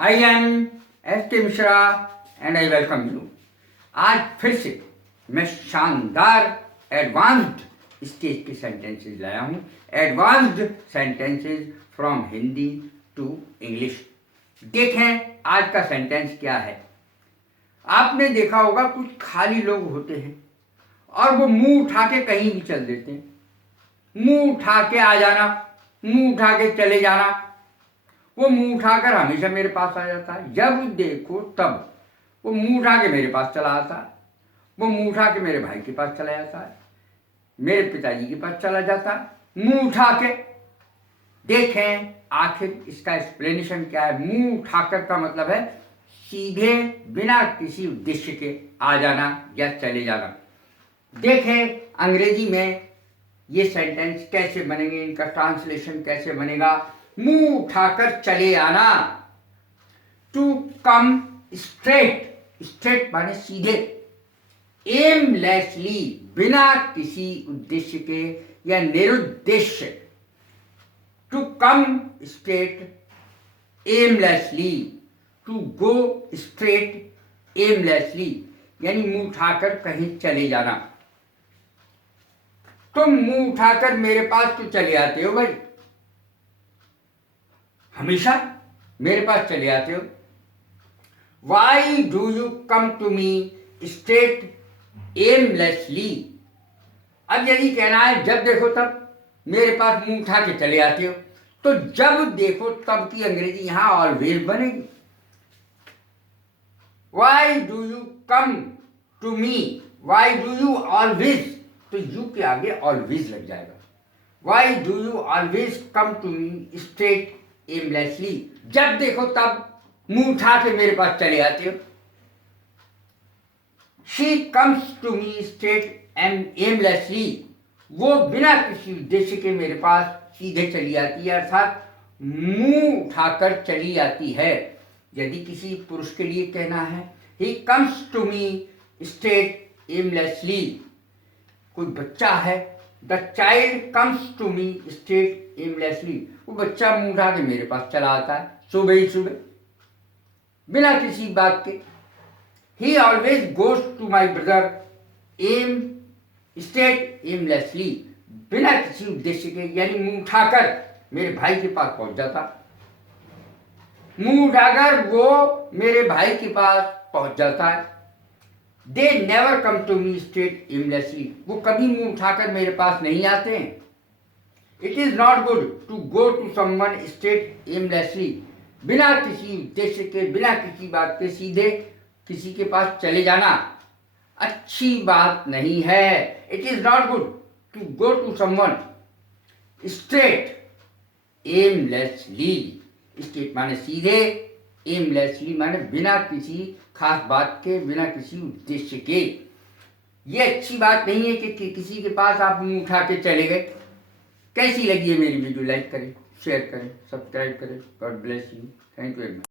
I am S के Mishra and I welcome you. आज फिर से मैं शानदार एडवांस्ड स्टेज के सेंटेंसेस लाया हूँ। Advanced sentences from Hindi to English. देखें आज का सेंटेंस क्या है। आपने देखा होगा कुछ खाली लोग होते हैं और वो मुंह उठा के कहीं भी चल देते हैं। मुंह उठा के आ जाना, मुंह उठा के चले जाना। वो मुंह उठाकर हमेशा मेरे पास आ जाता है। जब देखो तब वो मुंह उठा के मेरे पास चला आता है। वो मुंह उठा के मेरे भाई के पास चला जाता है, मेरे पिताजी के पास चला जाता है मुंह उठा के। देखें आखिर इसका एक्सप्लेनेशन क्या है। मुंह उठाकर का मतलब है सीधे बिना किसी उद्देश्य के आ जाना या चले जाना। देखें अंग्रेजी में ये सेंटेंस कैसे बनेंगे, इनका ट्रांसलेशन कैसे बनेगा। मुंह उठाकर चले आना, टू कम स्ट्रेट। स्ट्रेट माने सीधे, एमलेसली बिना किसी उद्देश्य के या निरुद्देश्य। To come straight aimlessly, to go straight aimlessly यानी मुंह उठाकर कहीं चले जाना। तुम मुंह उठाकर मेरे पास तो चले आते हो भाई, हमेशा मेरे पास चले आते हो। Why do you come to me straight aimlessly. अब यदि कहना है जब देखो तब मेरे पास मुंह उठा के चले आते हो, तो जब देखो तब की अंग्रेजी यहां ऑलवेज बनेगी। Why do you come to me, why do you always, तो यू के आगे ऑलवेज लग जाएगा। Why do you always come to me straight aimlessly, जब देखो तब मुंह उठा के मेरे पास चले आते हो। She comes to me straight aimlessly, वो बिना किसी उद्देश्य के मेरे पास सीधे चली आती है, अर्थात मुंह उठाकर चली आती है। यदि किसी पुरुष के लिए कहना है he comes to me straight aimlessly, कोई बच्चा है, the child comes to me straight aimlessly, वो बच्चा मुंह उठा के मेरे पास चला आता है सुबह ही सुबह बिना किसी बात के। He always goes to my brother aim straight aimlessly, बिना किसी उद्देश्य के यानी मुंह उठाकर मेरे भाई के पास पहुंच जाता। मुंह उठाकर वो मेरे भाई के पास पहुंच जाता है। They never come to me straight aimlessly, वो कभी मुंह उठाकर मेरे पास नहीं आते हैं। It is not good to go to someone straight aimlessly, बिना किसी उद्देश्य के बिना किसी बात के सीधे किसी के पास चले जाना अच्छी बात नहीं है। It is not good to go to someone straight aimlessly. Straight माने सीधे, एमलेसली माने बिना किसी खास बात के, बिना किसी उद्देश्य के। ये अच्छी बात नहीं है कि किसी के पास आप मुंह उठा के चले गए। कैसी लगी है मेरी वीडियो? लाइक करें, शेयर करें, सब्सक्राइब करें। God bless you. Thank you very much.